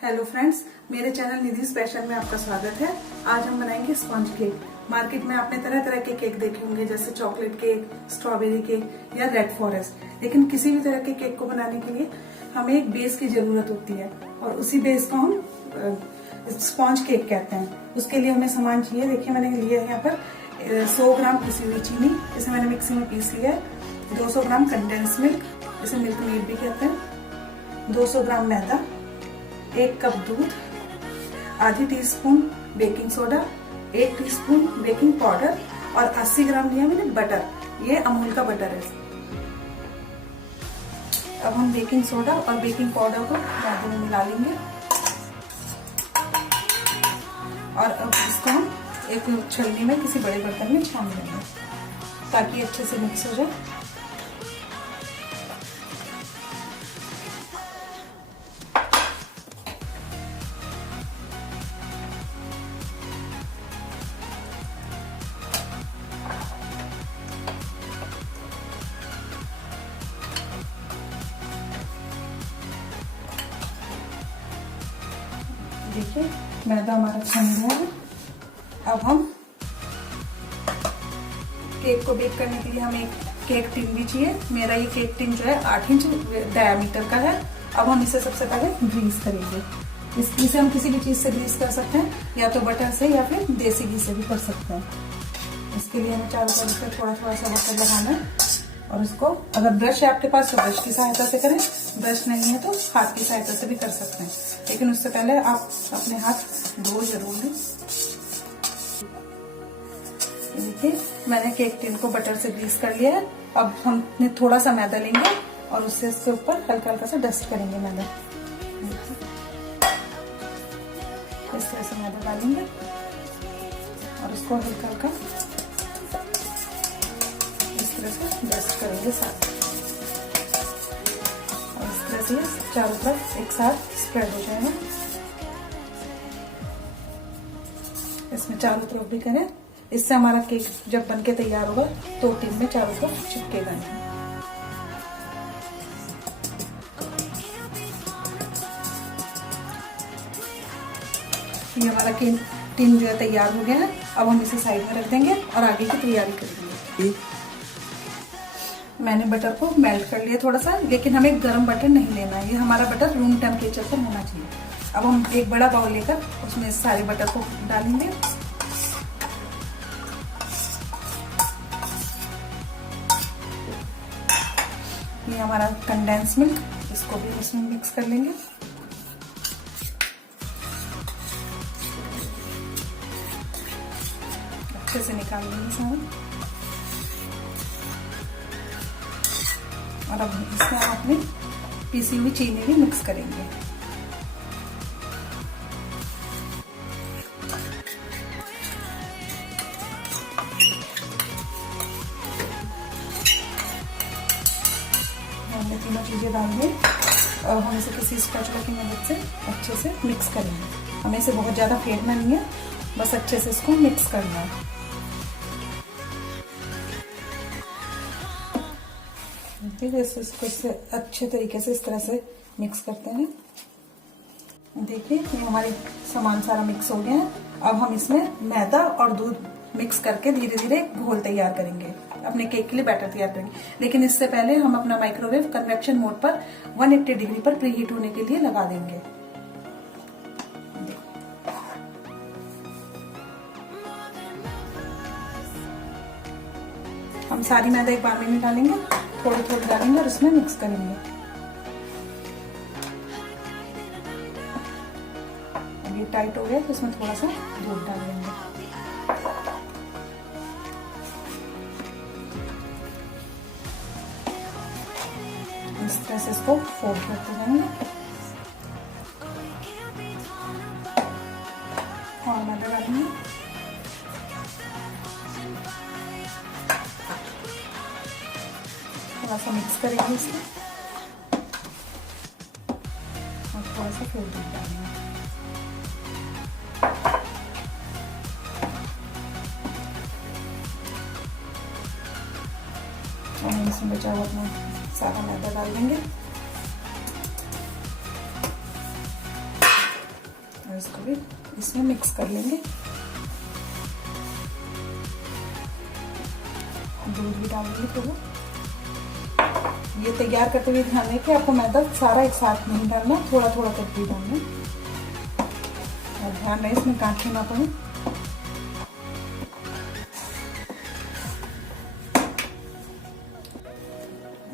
Hello friends, मेरे channel निधि special में आपका स्वागत है। आज हम बनाएंगे स्पंज केक। मार्केट में आपने तरह तरह के केक देखे होंगे, जैसे चॉकलेट केक, स्ट्रॉबेरी केक या रेड फॉरेस्ट। लेकिन किसी भी तरह के केक को बनाने के लिए हमें एक बेस की जरूरत होती है और उसी बेस को हम स्पंज केक कहते हैं। उसके लिए हमें सामान चाहिए। देखिए, मैंने लिया है यहाँ पर 100 ग्राम पिसी हुई चीनी, इसे मैंने मिक्सी में पीस लिया है। 200 ग्राम कंडेंस मिल्क, इसे मिल्क मेड भी कहते हैं। 200 ग्राम मैदा, 1 कप दूध, आधी teaspoon baking soda, 1 teaspoon baking powder और 80 ग्राम लिया मैंने बटर। ये अमूल का बटर है। अब हम बेकिंग सोडा और बेकिंग पाउडर को मैदे में मिला लेंगे और अब इसको हम एक छलनी में किसी बड़े बर्तन में छान लेंगे ताकि अच्छे से मिक्स हो जाए। देखिए, मैदा हमारा छन गया है। अब हम केक को बेक करने के लिए हमें एक केक टिन भी चाहिए। मेरा ये केक टिन जो है 8 इंच डायामीटर का है। अब हम इसे सबसे पहले ग्रीस करेंगे। इसे हम किसी भी चीज से ग्रीस कर सकते हैं, या तो बटर से या फिर देसी घी से भी कर सकते हैं। इसके लिए हमें चारों तरफ से थोड़ा थोड़ा सा बटर लगाना है और इसको, अगर ब्रश है आपके पास तो ब्रश की सहायता से करें, ब्रश नहीं है तो हाथ की सहायता से भी कर सकते हैं। लेकिन उससे पहले आप अपने हाथ धो जरूर लें। देखिए, मैंने केक टिन को बटर से ग्रीस कर लिया है। अब हम थोड़ा सा मैदा लेंगे और उससे इसके ऊपर हल्का हल्का सा डस्ट करेंगे मैदा। इस तरह से मैदा डालेंगे और उसको हल्का हल्का इस तरह से डस्ट करेंगे साथ, और इस तरह से चारों तरफ एक साथ स्प्रेड हो जाएगा। इसमें चारों तरफ भी करें, इससे हमारा केक जब बनके तैयार होगा तो टिन में चारों तरफ चिपकेगा नहीं। ये हमारा टिन जो है तैयार हो गया है। अब हम इसे साइड में रख देंगे और आगे की तैयारी करेंगे। मैंने बटर को मेल्ट कर लिया थोड़ा सा, लेकिन हमें गर्म बटर नहीं लेना है। ये हमारा बटर रूम टेम्परेचर पर होना चाहिए। अब हम एक बड़ा बाउल लेकर उसमें सारे बटर को डालेंगे। ये हमारा कंडेंस मिल्क, इसको भी इसमें मिक्स कर लेंगे। अच्छे से निकाल लेंगे सारा। और अब इसमें हम अपनी पीसी हुई चीनी भी मिक्स करेंगे। हमने तीनों चीजें डाल दी और हम इसे किसी स्पैचुला की मदद से अच्छे से मिक्स करेंगे। हमें इसे बहुत ज्यादा फेंटना नहीं है, बस अच्छे से इसको मिक्स करना है। जैसे इसको अच्छे तरीके से इस तरह से मिक्स करते हैं। देखिए, ये हमारे सामान सारा मिक्स हो गया है। अब हम इसमें मैदा और दूध मिक्स करके धीरे धीरे घोल तैयार करेंगे, अपने केक के लिए बैटर तैयार करेंगे। लेकिन इससे पहले हम अपना माइक्रोवेव कन्वेक्शन मोड पर 180 डिग्री पर प्री हीट होने के लिए लगा देंगे। हम सारी मैदा एक बार में नहीं डालेंगे, थोड़ी थोड़ी डालेंगे और इसमें मिक्स करेंगे। अब ये टाइट हो गया तो इसमें थोड़ा सा दूध डाल देंगे। इस तरह से इसको फोल्ड करते जाएंगे और मैदा डालेंगे। थोड़ा सा मिक्स करेंगे इसमें और थोड़ा सा फिर दूध डालेंगे। और हम इसमें बचा हुआ अपना सारा मैदा डाल देंगे। और इसको भी इसमें मिक्स कर लेंगे। दूध भी डालेंगे थोड़ा। ये तैयार करते हुए ध्यान रखें कि आपको मैदा सारा एक साथ नहीं डालना, थोड़ा थोड़ा करके डालना और ध्यान रहे इसमें गांठें ना पड़े।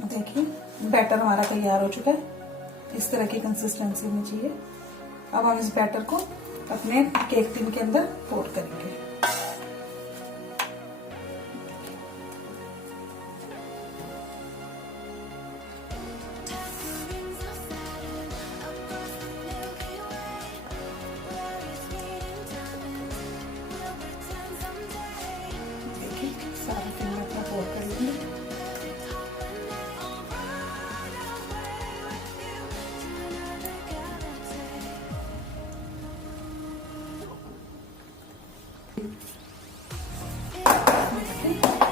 देखिए बैटर हमारा तैयार हो चुका है, इस तरह की कंसिस्टेंसी में चाहिए। अब हम इस बैटर को अपने केक टिन के अंदर पोर करेंगे। देखिए सारा टिन में अपना पोर कर लेंगे।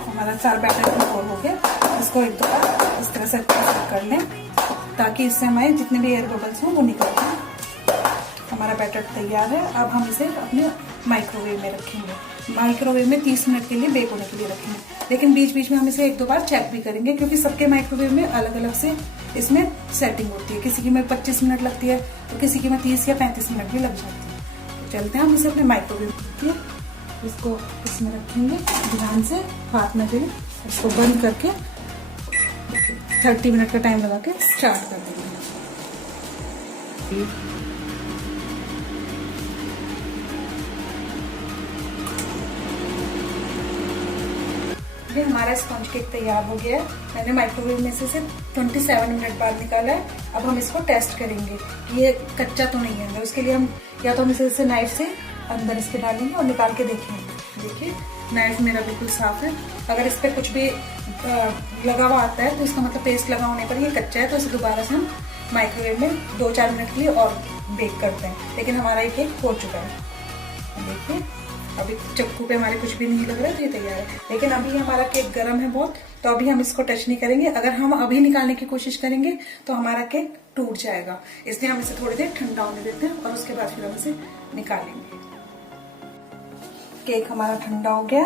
हमारा सारा बैटर पोर हो गया। इसको एक दो बार इस तरह से कर लें ताकि इससे हमारे जितने भी एयर बबल्स हों वो निकल जाए। हमारा बैटर तैयार है। अब हम इसे अपने माइक्रोवेव में रखेंगे। माइक्रोवेव में 30 मिनट के लिए बेक होने के लिए रखेंगे, लेकिन बीच बीच में हम इसे एक दो बार चेक भी करेंगे क्योंकि सबके माइक्रोवेव में अलग अलग से इसमें सेटिंग होती है। किसी की में 25 मिनट लगती है तो किसी की में 30 या 35 मिनट भी लग जाती है। तो चलते हैं हम इसे अपने माइक्रोवेव में, इसको इसमें रखेंगे ध्यान से, हाथ में दें, इसको बंद करके 30 मिनट का टाइम लगा के स्टार्ट कर देंगे। ये हमारा स्पंज केक तैयार हो गया है। मैंने माइक्रोवेव में से सिर्फ 27 मिनट बाद निकाला है। अब हम इसको टेस्ट करेंगे कि ये कच्चा तो नहीं है। उसके लिए हम या तो हम इसे नाइफ से अंदर इसके डालेंगे और निकाल के देखेंगे। देखिए नाइफ मेरा बिल्कुल साफ है। अगर इस पर कुछ भी लगा हुआ आता है तो इसका मतलब पेस्ट लगा होने पर ये कच्चा है। तो इसे दोबारा से हम माइक्रोवेव में 2-4 मिनट के लिए और बेक करते हैं। लेकिन हमारा ये केक हो चुका है। देखिए अभी चक्कू पे हमारे कुछ भी नहीं लग रहा है तो ये तैयार है। लेकिन अभी हमारा केक गर्म है बहुत, तो अभी हम इसको टच नहीं करेंगे। अगर हम अभी निकालने की कोशिश करेंगे तो हमारा केक टूट जाएगा। इसलिए हम इसे थोड़ी देर ठंडा होने देते हैं और उसके बाद फिर हम इसे निकालेंगे। केक हमारा ठंडा हो गया।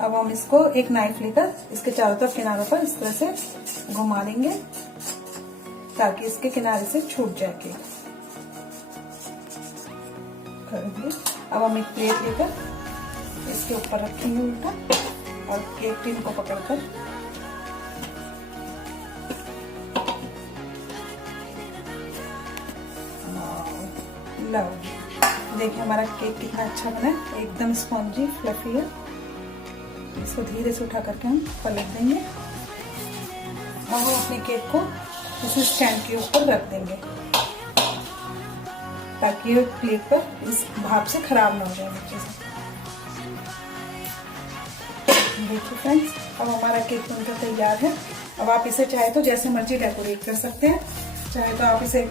अब हम इसको एक नाइफ लेकर इसके चारों तरफ किनारों पर इस तरह से घुमा देंगे ताकि इसके किनारे से छूट जाए केक। अब हम एक प्लेट लेकर इसके ऊपर रखेंगे उल्टा और केक टिन को पकड़कर लो। देखिए हमारा केक कितना अच्छा बना है, एकदम स्पॉन्जी फ्लफी है। इसको धीरे से उठा करके हम पलट देंगे और हम अपने केक को इस स्टैंड के ऊपर रख देंगे ताकि ये प्लेट पर इस भाप से खराब ना हो जाए नीचे से। देखिए फ्रेंड्स अब हमारा केक बनकर तैयार है। अब आप इसे चाहे तो जैसे मर्जी डेकोरेट कर सकते हैं। चाहे तो आप इसे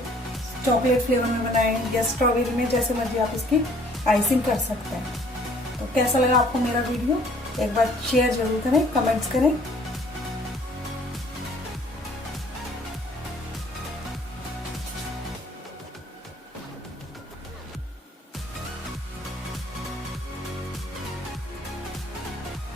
चॉकलेट फ्लेवर में बनाएं या स्ट्रॉबेरी में, जैसे मर्जी आप इसकी आइसिंग कर सकते हैं। तो कैसा लगा आपको मेरा वीडियो? एक बार शेयर जरूर करें, कमेंट्स करें